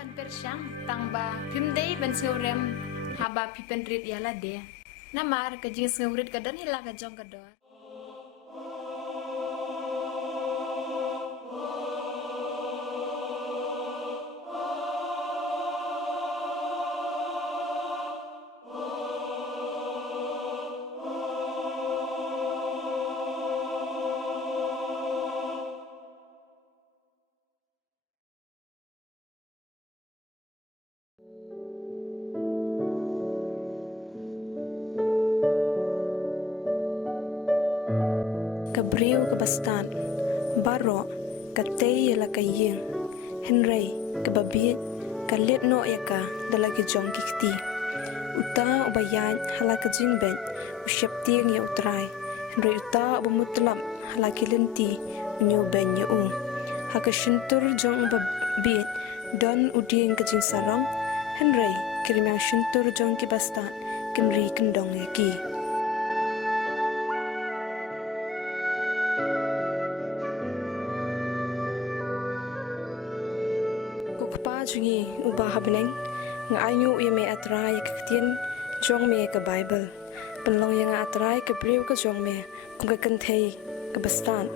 ban persyang tangba kynthei ban sngurem haba pipenrit yala de. Namar kajing sngurrit kadan hila kajong kador. Kabriw kabastan, baroh, katay yala kaying, henry, kababit, kalit no yaka dalagi jong kikti. Uta ubayad halaka jingbet, usyapti ang ya utray, henry uta bumutlap halaki lenti, unyo ben ya Haka syuntur jong babit, don uding kajing sarong, henry, kirimang syuntur jong kibastan, kenri kendong yaki. Pa jungi ubah habneng ngayu ye me atrai kaktian jong me ka bible penlong yang atrai ka brew ka jong me kung ka kynthei ka bastan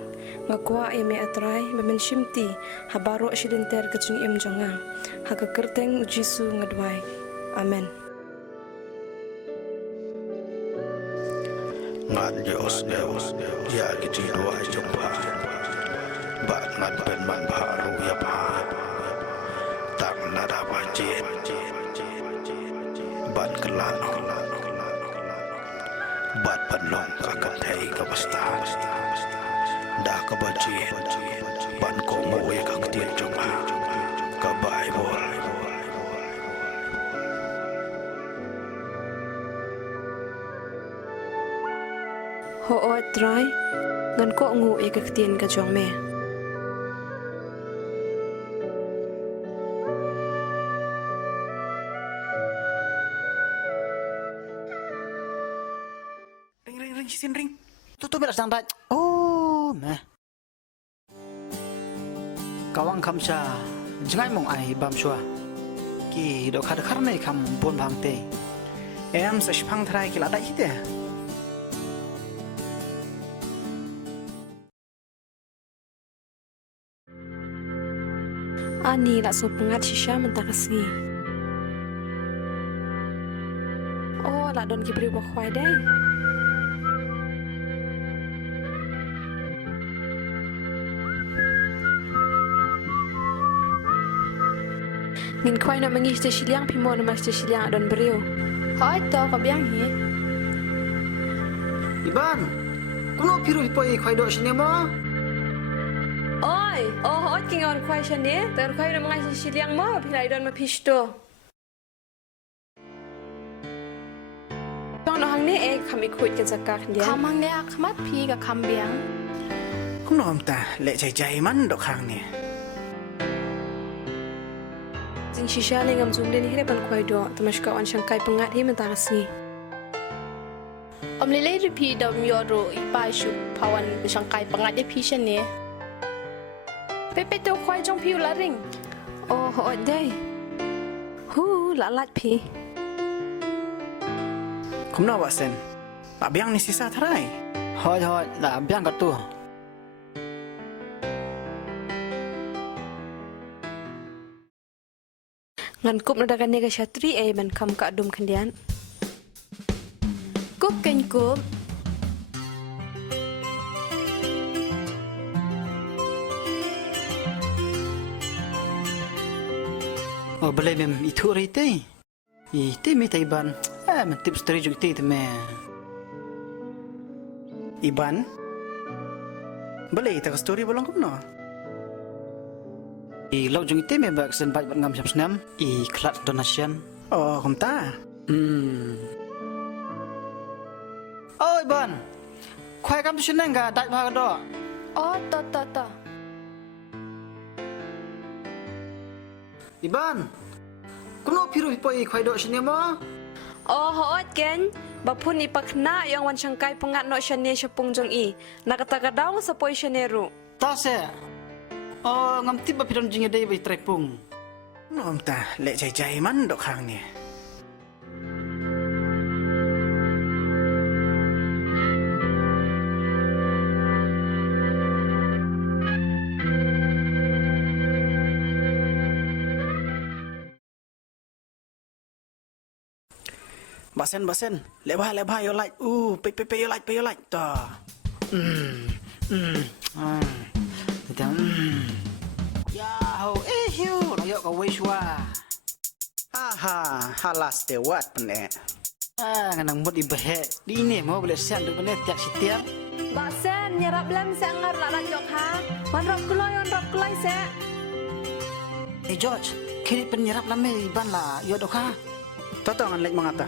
ngakwa ye me atrai bemen shimti habaro shilinter ka jung im jonga ha ka kerteng jisu ngadwai amen ngan Dios Deus ya giti doa jumpa ba ngan pen man baru ya pa tang lada banjir ban kelano bat penlong akan thei ka bastan da ka banjir ban ko mo ya ka ktian jumpa ka bible ho o atrai ngan ko ngu ye kaktian ka jong me ring tutu belas dang dat oh meh kawang kamcha jangai mong ai bam shua ki do khad khar nei kham bon bang te em sa shpang thrai ki lada hite ani la so pengat shisha mentakasi oh la don ki bri bo khwai dai Nin kwai nak mengi sta siliang pimo na mas sta siliang don beriu. Hoi to ka biang hi. iban kuno piru poi khoi do shine mo Oi, oh hot king on kwai shane, ter kwai na mengai sta siliang mo pilai don ma pishto. Tong no hang ni kami kuit kan sakak dia. Kamang ne akmat pi ka kam biang. kuno am ta le chai chai man do khang ne Jing shisha le ngam zum den hire ban kwai do, tamash ka on shangkai pengat hi mentakasi. Om lele pi dom yoro I pai shu pawan sangkai pangat de pi shane. Pepe to kwai jong pi la ring. Oh hot dai. Hu la lat pi. kumno wa sen pa biang ni sisa thrai hoi la biang ka tu Ngan kup na dagan nega shatri ban kam ka dum kandian. Kup ken kup. oh Blei mem itu rite ite mi tai ban men tips story jung te me iban Blei ta story bolong kumno lau jung te me bak sen bat ngam jam snam klat donation oh kum ta oi ban khoi kam tu shen ga dai bha ga do Oh to. iban kuno piru poi khoi do shine mo Oh hot ken, bapun ipakna yang wan shangkai pengat no shane shapung jong I. Nakata kadang sa poi shaneru. ta se oh ngam tiba piron jinge dei bai trek pung Nom ta lệ chạy chạy mắn đọc hàng nè. Basen, lebah yo like, pe yo like, ta. Kita, ya ho, hiu, layo ka wish wa. Aha, halas tewat pene. Nganang mut ibahe, di ni mau boleh sian du benet tiak sitiang. Baksen nyerap lem se ngar la rajok ha. Wan rok kulai se. George, kini penyerap lame ban la, yo dok ha. Totongan lek mangata.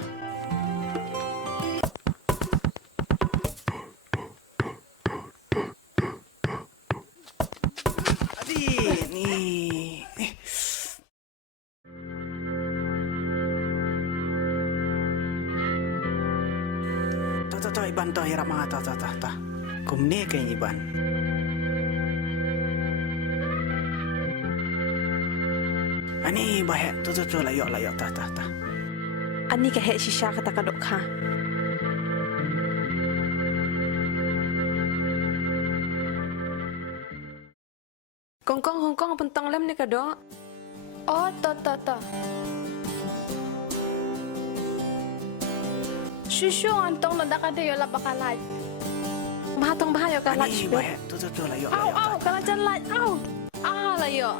Adi ni. To iban to hirap mangata ta. Kumne kay iban. Ani bahe to layo ta. Ani ka he shisha kata kadok ha. Hong Kong pentong lem ni kadok. Oh, to. Shushu antong nada kada yo la bakalaj. Mahatong bahayo ka lach. Ani bahe to layo. Au, kala jan laj, au. Layo.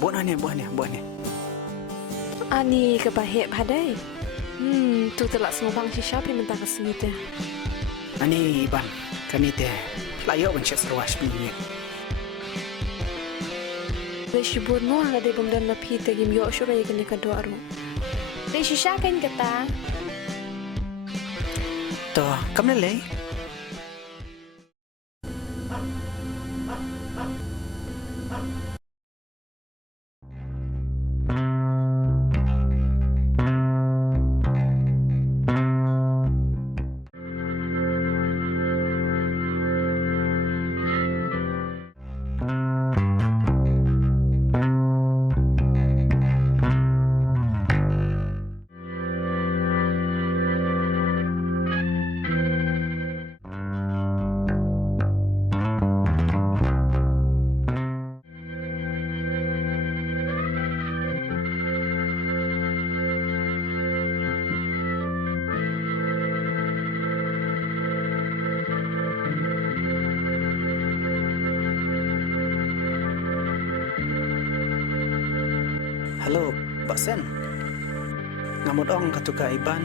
Buat ni. Ani ka bahe bhadai. Tu telak semubang shisha pi mentang kesengite. Ani iban kanite layo bencet serwas punya. Beshi buat nuah kada bumdan la pi tegim yo syurai kene kadok aru. Dei shisha kan kata. To, kam le. Halo, Baksen. Ngamud ong katuka iban